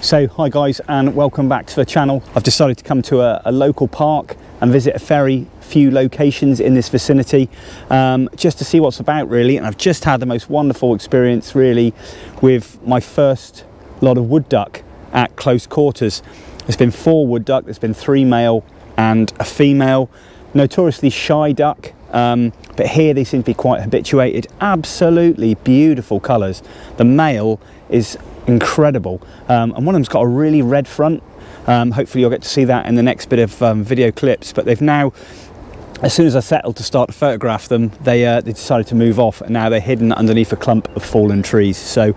So hi guys, and welcome back to the channel. I've decided to come to a local park and visit a very few locations in this vicinity, just to see what's about really. And I've just had the most wonderful experience really with my first lot of wood duck at close quarters. There's been 4 wood duck, there's been 3 male and a female. Notoriously shy duck, but here they seem to be quite habituated. Absolutely beautiful colours. The male is incredible, and one of them's got a really red front. Hopefully you'll get to see that in the next bit of video clips. But they've now, as soon as I settled to start to photograph them, they decided to move off, and now they're hidden underneath a clump of fallen trees. So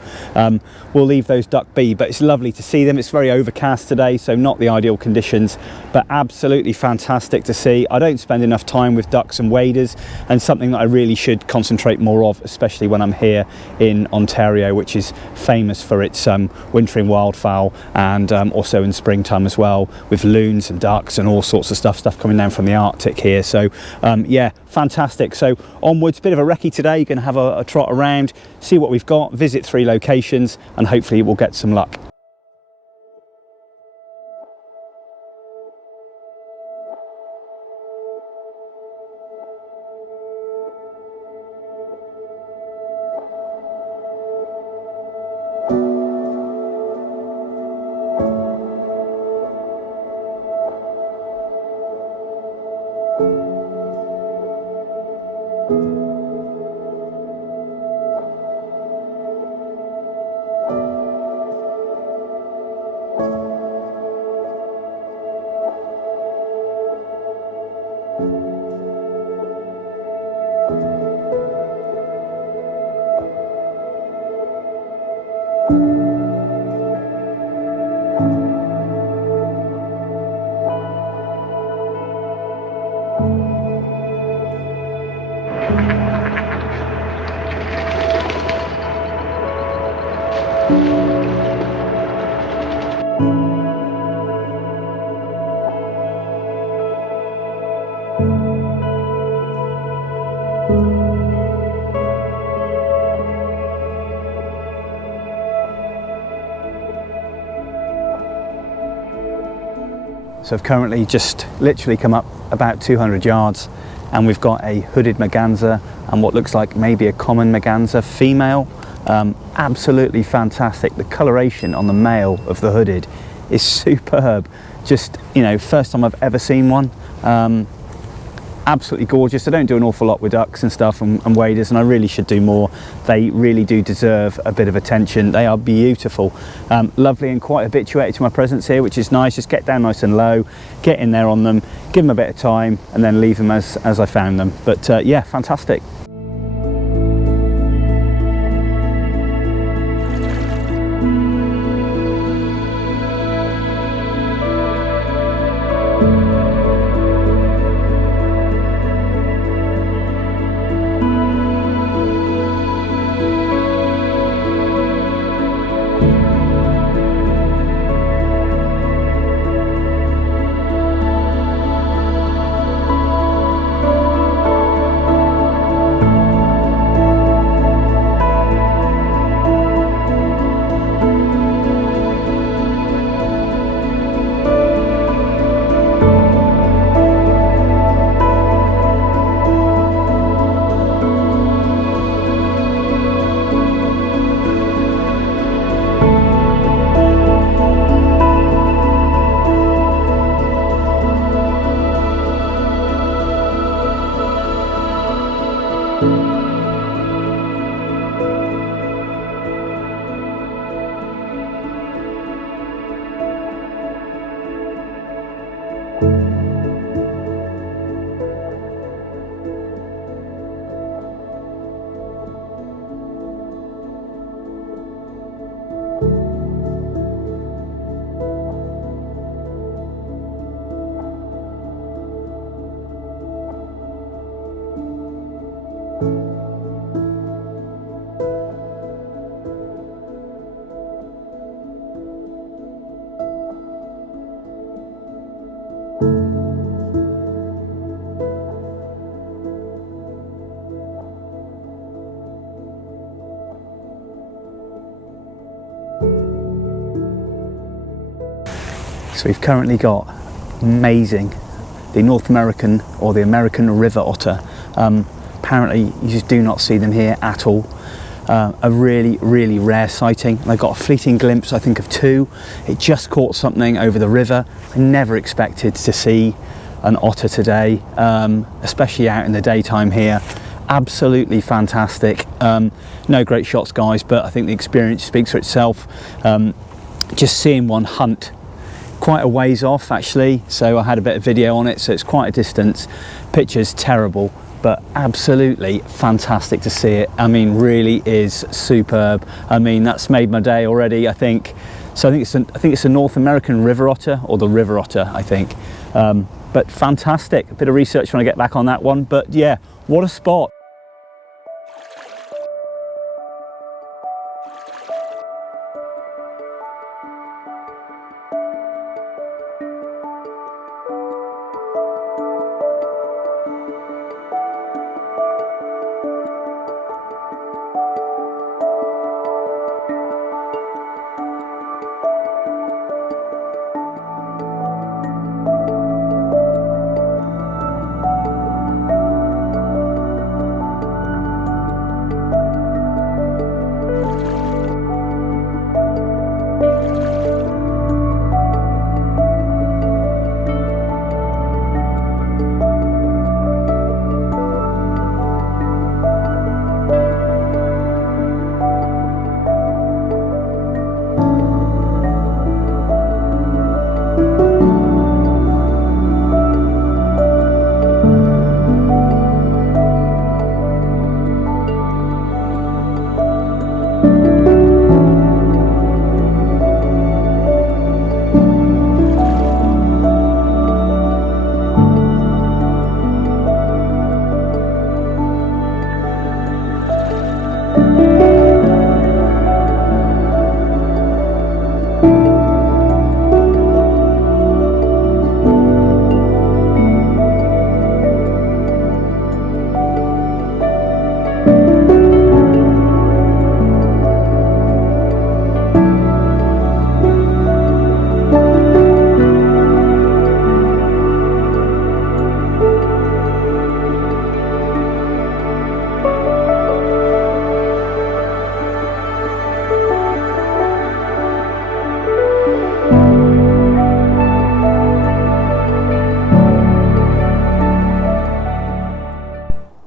we'll leave those duck be, but it's lovely to see them. It's very overcast today, so not the ideal conditions, but absolutely fantastic to see. I don't spend enough time with ducks and waders, and something that I really should concentrate more of, especially when I'm here in Ontario, which is famous for its wintering wildfowl, and also in springtime as well, with loons and ducks and all sorts of stuff coming down from the Arctic here. So yeah, fantastic. So onwards, bit of a recce today. You're going to have a trot around, see what we've got, visit 3 locations, and hopefully we'll get some luck. So I've currently just literally come up about 200 yards, and we've got a hooded merganser and what looks like maybe a common merganser female. Absolutely fantastic. The coloration on the male of the hooded is superb. Just, you know, first time I've ever seen one. Absolutely gorgeous. I don't do an awful lot with ducks and stuff and waders, and I really should do more. They really do deserve a bit of attention. They are beautiful, lovely, and quite habituated to my presence here, which is nice. Just get down nice and low, get in there on them, give them a bit of time, and then leave them as I found them. But yeah, fantastic. So we've currently got amazing, the North American or the American river otter. Apparently you just do not see them here at all. A really, really rare sighting. I got a fleeting glimpse, I think, of two. It just caught something over the river. I never expected to see an otter today, especially out in the daytime here. Absolutely fantastic. No great shots, guys, but I think the experience speaks for itself. Just seeing one hunt quite a ways off, actually, so I had a bit of video on it, so it's quite a distance. Picture's terrible, but absolutely fantastic to see it. I mean, really is superb. I mean, that's made my day already, I think. So I think it's a North American river otter, or the river otter, I think. But fantastic. A bit of research when I get back on that one, but yeah, what a spot.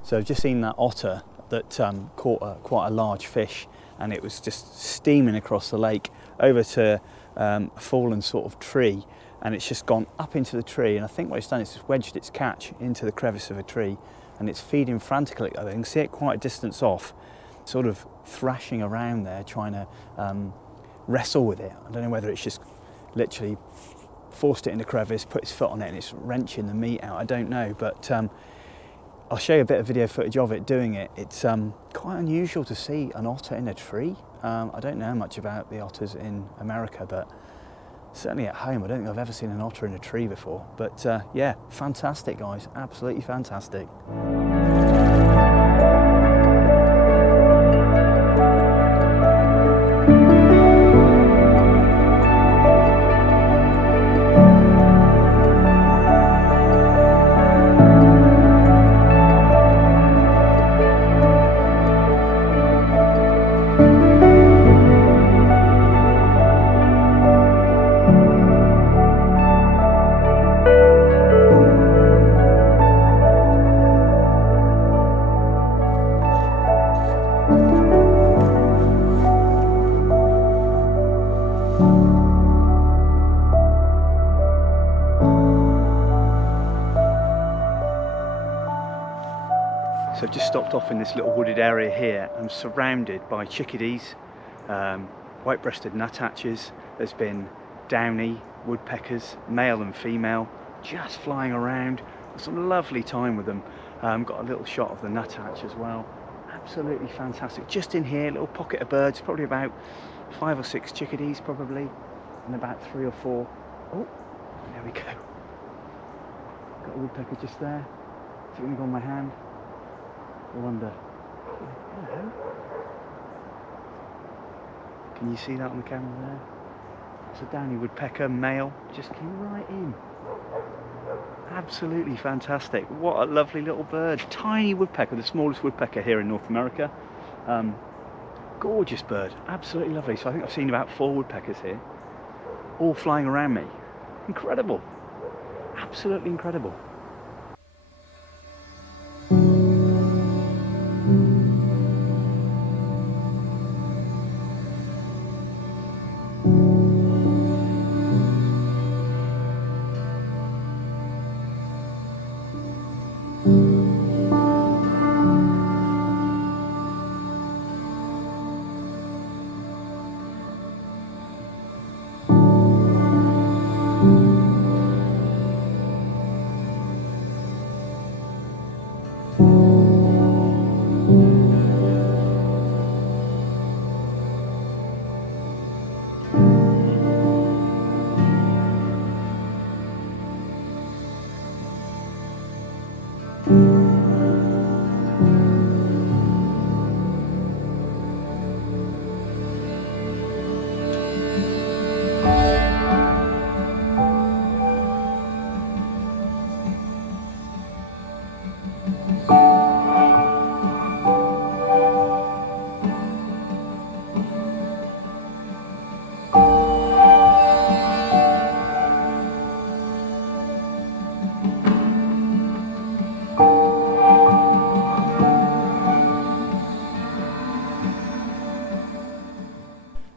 So I've just seen that otter that caught quite a large fish, and it was just steaming across the lake over to a fallen sort of tree, and it's just gone up into the tree, and I think what it's done is just wedged its catch into the crevice of a tree, and it's feeding frantically. I can see it quite a distance off, sort of thrashing around there, trying to wrestle with it. I don't know whether it's just literally forced it in the crevice, put its foot on it, and it's wrenching the meat out. I don't know, but I'll show you a bit of video footage of it doing it. It's quite unusual to see an otter in a tree. I don't know much about the otters in America, but certainly at home, I don't think I've ever seen an otter in a tree before. But yeah, fantastic, guys, absolutely fantastic. So I've just stopped off in this little wooded area here. I'm surrounded by chickadees, white-breasted nuthatches. There's been downy woodpeckers, male and female, just flying around. Got some lovely time with them. Got a little shot of the nuthatch as well. Absolutely fantastic. Just in here, little pocket of birds, probably about 5 or 6 chickadees probably, and about 3 or 4. Oh, there we go. Got a woodpecker just there. Is it going to go on my hand? I wonder. Hello. Can you see that on the camera there? It's a downy woodpecker, male, just came right in. Absolutely fantastic. What a lovely little bird. Tiny woodpecker, the smallest woodpecker here in North America. Gorgeous bird, absolutely lovely. So I think I've seen about 4 woodpeckers here, all flying around me. Incredible, absolutely incredible.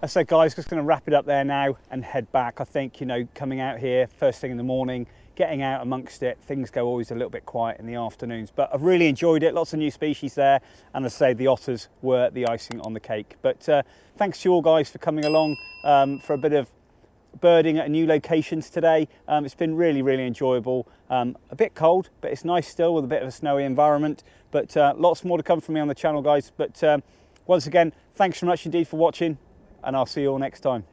So guys, just going to wrap it up there now and head back. I think, you know, coming out here first thing in the morning, getting out amongst it, things go always a little bit quiet in the afternoons, but I've really enjoyed it. Lots of new species there, and as I say, the otters were the icing on the cake. But thanks to you all guys for coming along for a bit of birding at new locations today. It's been really enjoyable. A bit cold, but it's nice still with a bit of a snowy environment. But lots more to come from me on the channel, guys. But once again, thanks so much indeed for watching, and I'll see you all next time.